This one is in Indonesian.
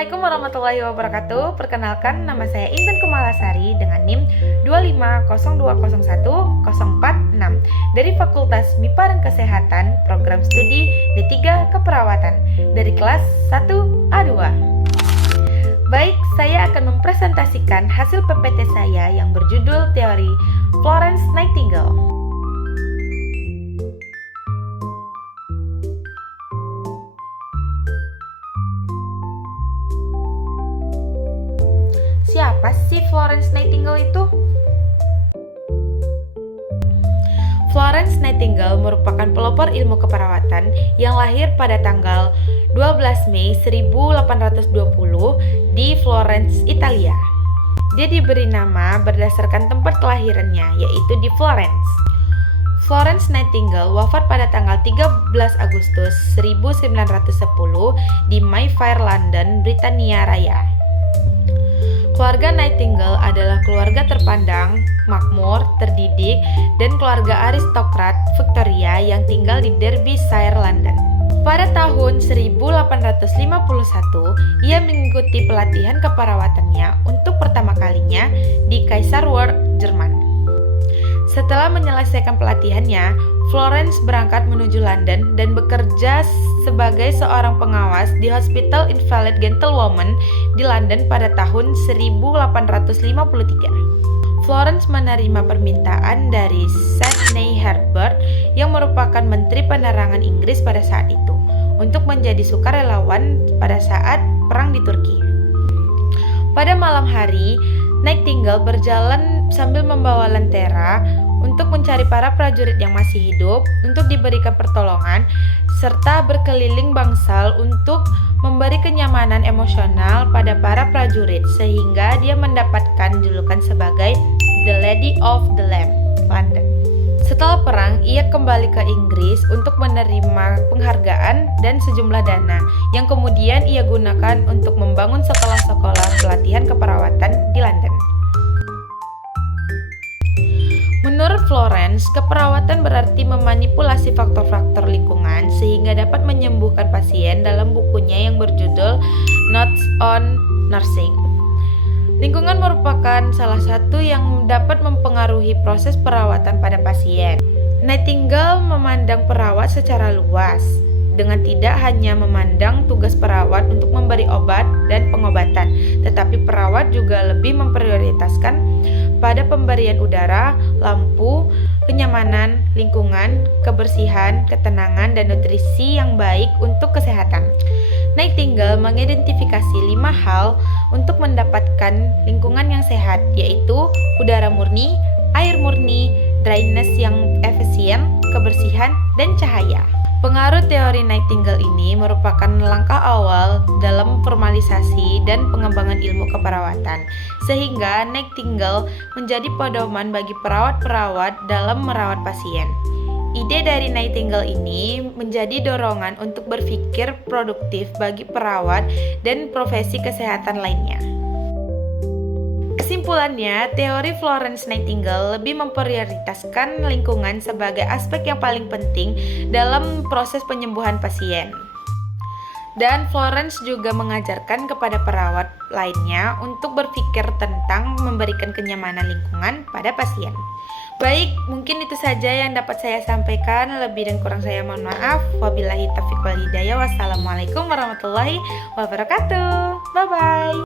Assalamualaikum warahmatullahi wabarakatuh. Perkenalkan, nama saya Intan Kumalasari dengan NIM 250201046 dari Fakultas MIPA dan Kesehatan, Program Studi D3 Keperawatan dari kelas 1A2. Baik, saya akan mempresentasikan hasil PPT saya yang berjudul Teori Florence Nightingale. Siapa sih Florence Nightingale itu? Florence Nightingale merupakan pelopor ilmu keperawatan yang lahir pada tanggal 12 Mei 1820 di Florence, Italia. Dia diberi nama berdasarkan tempat kelahirannya, yaitu di Florence. Florence Nightingale wafat pada tanggal 13 Agustus 1910 di Mayfair, London, Britania Raya. Keluarga Nightingale adalah keluarga terpandang, makmur, terdidik, dan keluarga aristokrat Victoria yang tinggal di Derbyshire, London. Pada tahun 1851, ia mengikuti pelatihan keperawatannya untuk pertama kalinya di Kaiserwerth, Jerman. Setelah menyelesaikan pelatihannya, Florence berangkat menuju London dan bekerja sebagai seorang pengawas di Hospital Invalid Gentlewomen di London pada tahun 1853. Florence menerima permintaan dari Sidney Herbert yang merupakan Menteri Penerangan Inggris pada saat itu untuk menjadi sukarelawan pada saat perang di Turki. Pada malam hari, Nightingale berjalan sambil membawa lentera untuk mencari para prajurit yang masih hidup untuk diberikan pertolongan, serta berkeliling bangsal untuk memberi kenyamanan emosional pada para prajurit sehingga dia mendapatkan julukan sebagai The Lady of the Lamp, London. Setelah perang, ia kembali ke Inggris untuk menerima penghargaan dan sejumlah dana yang kemudian ia gunakan untuk membangun sekolah-sekolah pelatihan keperawatan di London. Menurut Florence, keperawatan berarti memanipulasi faktor-faktor lingkungan sehingga dapat menyembuhkan pasien dalam bukunya yang berjudul Notes on Nursing. Lingkungan merupakan salah satu yang dapat mempengaruhi proses perawatan pada pasien. Nightingale memandang perawat secara luas, dengan tidak hanya memandang tugas perawat untuk memberi obat dan pengobatan, tetapi perawat juga lebih memprioritaskan pada pemberian udara, lampu, kenyamanan, lingkungan, kebersihan, ketenangan, dan nutrisi yang baik untuk kesehatan. Nightingale mengidentifikasi 5 hal untuk mendapatkan lingkungan yang sehat, yaitu udara murni, air murni, drainase yang efisien, kebersihan, dan cahaya. Pengaruh teori Nightingale ini merupakan langkah awal dalam formalisasi dan pengembangan ilmu keperawatan, sehingga Nightingale menjadi pedoman bagi perawat-perawat dalam merawat pasien. Ide dari Nightingale ini menjadi dorongan untuk berpikir produktif bagi perawat dan profesi kesehatan lainnya. Kesimpulannya, teori Florence Nightingale lebih memprioritaskan lingkungan sebagai aspek yang paling penting dalam proses penyembuhan pasien. Dan Florence juga mengajarkan kepada perawat lainnya untuk berpikir tentang memberikan kenyamanan lingkungan pada pasien. Baik, mungkin itu saja yang dapat saya sampaikan. Lebih dan kurang saya mohon maaf. Wabillahi taufiq wal hidayah. Wassalamualaikum warahmatullahi wabarakatuh. Bye-bye.